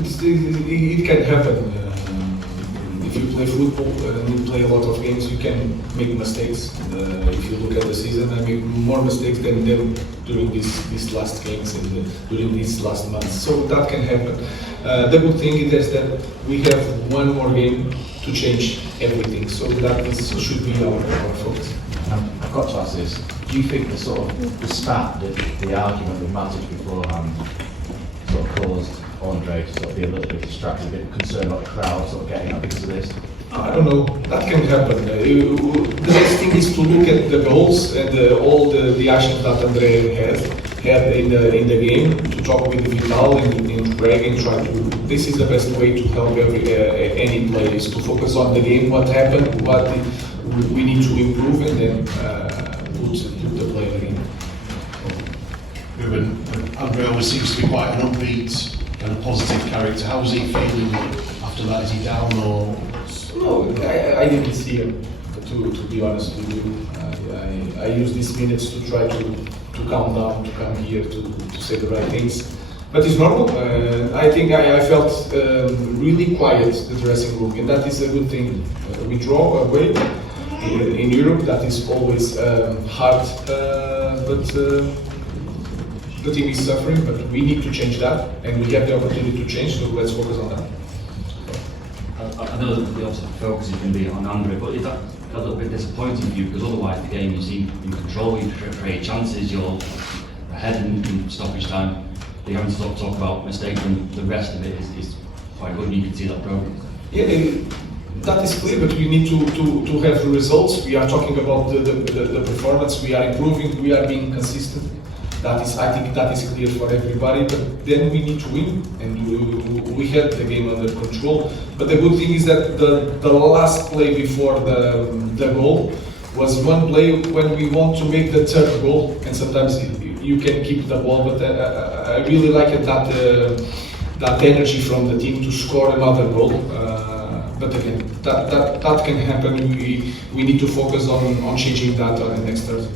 It can happen. If you play football and you play a lot of games, you can make mistakes. If you look at the season, I make more mistakes than them during these last games and during these last months. So that can happen. The good thing is that we have one more game to change everything. So that should be our focus. I've got to ask this. Do you think the spat, the argument with Matic beforehand sort of caused Andre to sort of be a little bit distracted, a bit concerned about the crowd sort of getting up because of this? I don't know, that can happen. The best thing is to look at the goals and all the actions that Andre had in the game, to talk with Vital and Greg and try to, this is the best way to help any player, is to focus on the game, what happened, what we need to improve, and then put the player in. Ruben, Andre always seems to be quite an upbeat and a positive character. How was he feeling after that? Is he down or? No, I didn't see him, to be honest with you. I use these minutes to try to calm down, to come here to say the right things. But it's normal. I think I felt really quiet, the dressing room, and that is a good thing. We draw away in Europe, that is always hard, but the team is suffering, but we need to change that, and we have the opportunity to change, so let's focus on that. I know that the obviously focus is going to be on Andre, but is that a little bit disappointing for you? Because otherwise the game you seem in control, you create chances, you're ahead in stoppage time. You haven't to talk about mistakes, and the rest of it is quite good, and you can see that progress. Yeah, that is clear, but we need to have the results. We are talking about the performance, we are improving, we are being consistent. That is, I think that is clear for everybody, but then we need to win, and we had the game under control. But the good thing is that the last play before the goal was one play when we want to make the third goal, and sometimes you can keep the ball, but I really like it, that energy from the team to score another goal. But again, that can happen. We need to focus on changing that next Thursday.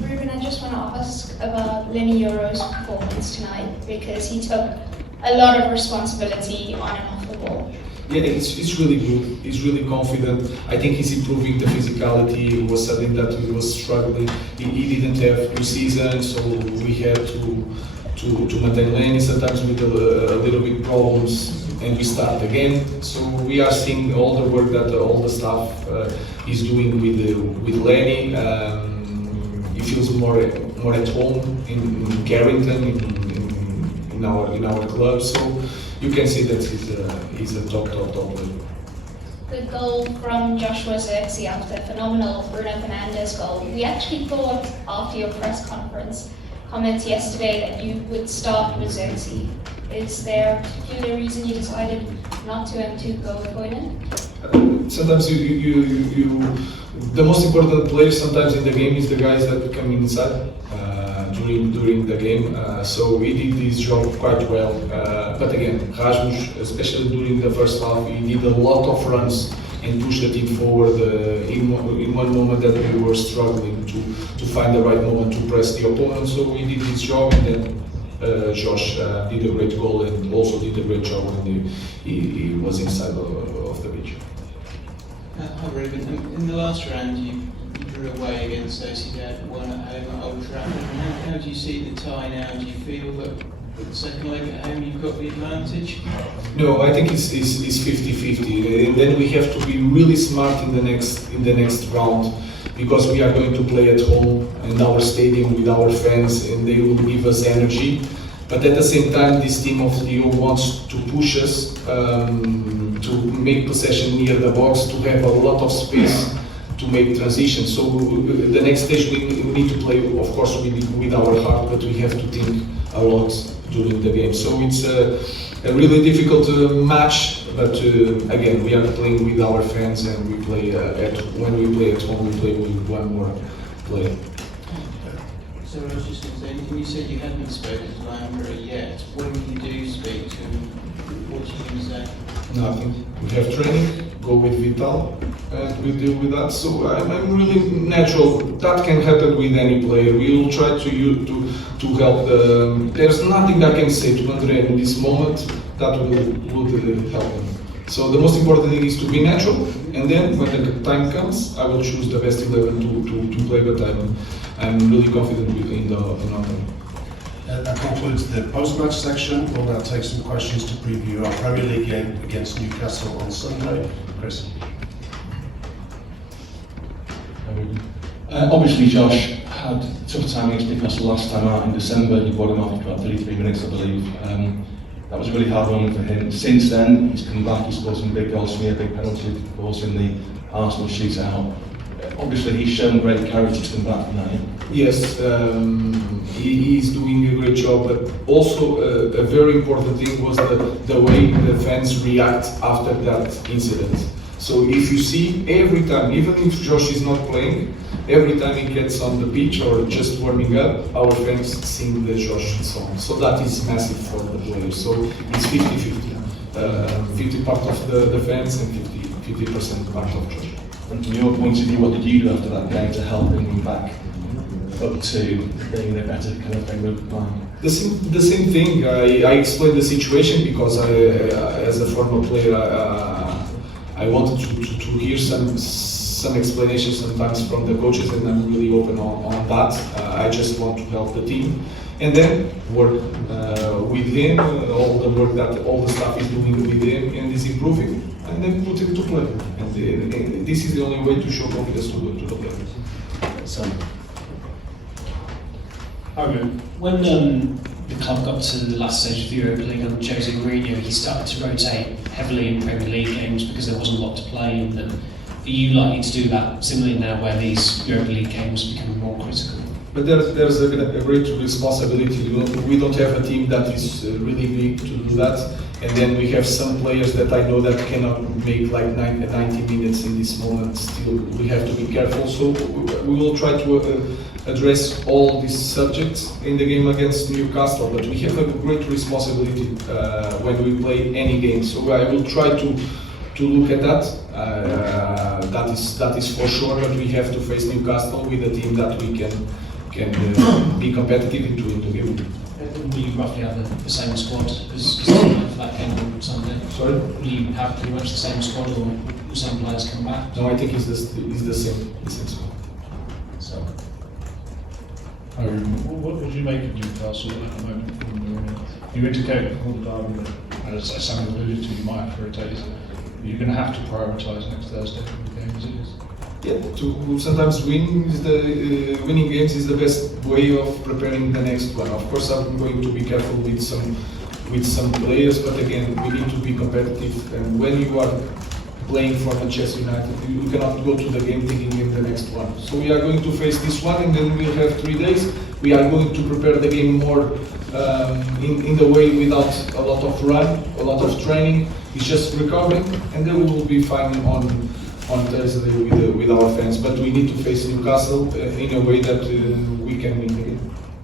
Ruben, I just want to ask about Lenny Euro's performance tonight, because he took a lot of responsibility on and off the ball. Yeah, it's really good. He's really confident. I think he's improving the physicality. It was something that he was struggling. He didn't have pre-season, so we had to maintain Lenny sometimes with a little bit problems, and we start again. So we are seeing all the work that all the staff is doing with Lenny. He feels more at home in Carrington, in our club. So you can see that he's a top player. The goal from Joshua Xerxes after the phenomenal Bruno Fernandes goal. We actually thought after your press conference comments yesterday that you would start with Xerxes. Is there a particular reason you decided not to and to go with Hoyland? Sometimes the most important players sometimes in the game is the guys that come inside during the game. So we did this job quite well. But again, Rasmus, especially during the first half, he did a lot of runs and pushed the team forward in one moment that we were struggling to find the right moment to press the opponent. So we did this job, and then Josh did a great goal and also did a great job when he was inside of the pitch. Hi Ruben, in the last round you drew away against Sociedad, won at home at Old Trafford. How do you see the tie now? Do you feel that with the second leg at home you've got the advantage? No, I think it's 50-50, and then we have to be really smart in the next round, because we are going to play at home in our stadium with our fans, and they will give us energy. But at the same time, this team of Leo wants to push us to make possession near the box, to have a lot of space to make transitions. So the next stage we need to play, of course, with our heart, but we have to think a lot during the game. So it's a really difficult match, but again, we are playing with our fans, and we play when we play at home, we play with one more player. So I was just going to say, anything you said you hadn't spoken to Lambert yet. When you do speak to him, what do you say? Nothing. We have training, go with Vital, and we deal with that. So I'm really natural. That can happen with any player. We will try to to help. There's nothing I can say to Andre in this moment that would help him. So the most important thing is to be natural, and then when the time comes, I will choose the best 11 to play. But I'm really confident in Andre. That concludes the post-match section. We'll now take some questions to preview our Premier League game against Newcastle on Sunday. Chris. Obviously, Josh had a tough time against Newcastle last time out in December. You brought him off after about 33 minutes, I believe. That was a really hard one for him. Since then, he's come back, he scored some big goals for me, a big penalty, of course, in the Arsenal shootout. Obviously, he's shown great courage to come back from that. Yes, he is doing a great job, but also a very important thing was the way the fans react after that incident. So if you see, every time, even if Josh is not playing, every time he gets on the pitch or just warming up, our fans sing the Josh song. So that is massive for the players. So it's 50-50. 50 part of the fans and 50% part of Josh. And from your point of view, what did you do after that game to help him back up to being in a better kind of frame of mind? The same thing. I explained the situation because as a former player, I wanted to hear some explanations sometimes from the coaches, and I'm really open on that. I just want to help the team, and then work with him. All the staff is doing with him and is improving, and then put him to play. And this is the only way to show confidence to the players. So, When the club got to the last stage of the Europa League under Jose Mourinho, he started to rotate heavily in Premier League games because there wasn't a lot to play in them. Are you likely to do that similarly now where these Europa League games become more critical? But there's a great responsibility. We don't have a team that is really big to do that. And then we have some players that I know that cannot make like 90 minutes in this moment. Still, we have to be careful. So we will try to address all these subjects in the game against Newcastle. But we have a great responsibility when we play any game. So I will try to look at that. That is for sure. But we have to face Newcastle with a team that we can be competitive into the game. Will you roughly have the same squad as for that game on Sunday? Sorry? Will you have pretty much the same squad, or will some players come back? No, I think it's the same. squad. So, What would you make of Newcastle at the moment? You indicate before the derby that, as Sam alluded to, you might have to rotate. You're going to have to prioritise next Thursday for the game as it is. Yeah, to sometimes winning games is the best way of preparing the next one. Of course, I'm going to be careful with some players, but again, we need to be competitive. And when you are playing for Manchester United, you cannot go to the game thinking in the next one. So we are going to face this one, and then we'll have 3 days. We are going to prepare the game more in the way without a lot of run, a lot of training. It's just recovering, and then we will be fine on Thursday with our fans. But we need to face Newcastle in a way that we can win the game.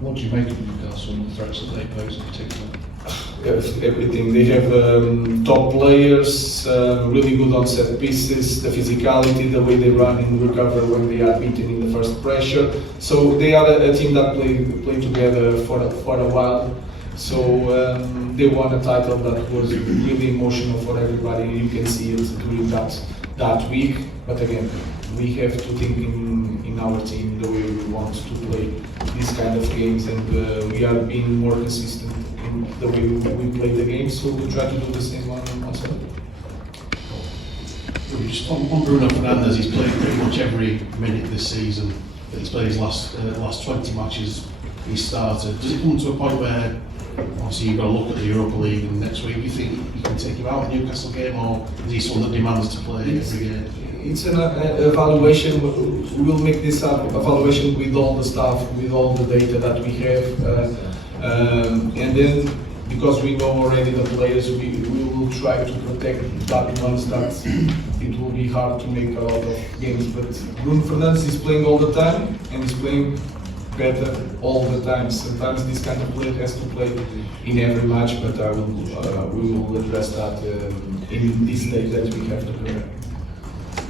What do you make of Newcastle and the threats that they pose in particular? Everything. They have top players, really good on set pieces, the physicality, the way they run and recover when they are beaten in the first pressure. So they are a team that play together for a while. So they won a title that was really emotional for everybody. You can see it during that week. But again, we have to think in our team the way we want to play these kind of games, and we are being more consistent in the way we play the game. So we'll try to do the same on Sunday. Just on Bruno Fernandes, he's played pretty much every minute this season. He's played his last 20 matches he started. Does it come to a point where obviously you've got to look at the Europa League and next week, do you think you can take him out of the Newcastle game, or is he someone that demands to play every game? It's an evaluation. We will make this evaluation with all the staff, with all the data that we have, and then because we know already the players, we will try to protect that ones that it will be hard to make a lot of games. But Bruno Fernandes is playing all the time and is playing better all the time. Sometimes this kind of player has to play in every match, but we will address that in this day that we have to prepare.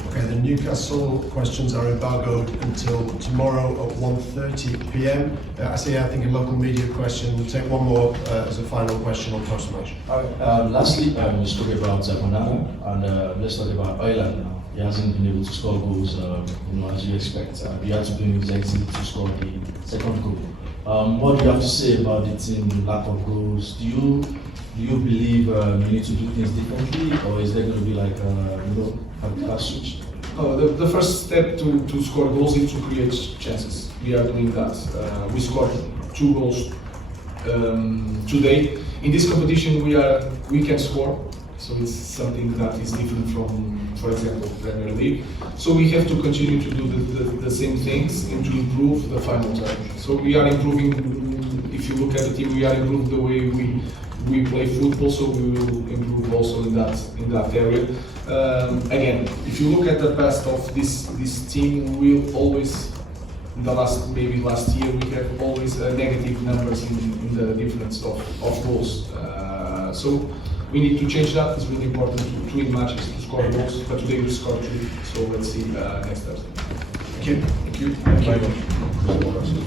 Okay, the Newcastle questions are embargoed until tomorrow at 1:30 p.m. I see, I think, a local media question. We'll take one more as a final question on post-match. Lastly, you spoke about Onana, and let's talk about Ireland now. He hasn't been able to score goals, as you expect. He had to bring his exit to score the second goal. What do you have to say about the team, lack of goals? Do you believe you need to do things differently, or is there going to be like a switch? The first step to score goals is to create chances. We are doing that. We scored 2 goals today. In this competition, we can score, so it's something that is different from, for example, Premier League. So we have to continue to do the same things and to improve the final third. So we are improving. If you look at the team, we are improving the way we play football, so we will improve also in that area. Again, if you look at the past of this team, we will always, last year, we have always negative numbers in the difference of goals. So we need to change that. It's really important to win matches, to score goals. But today we scored 2, so let's see next Thursday. Thank you. Thank you.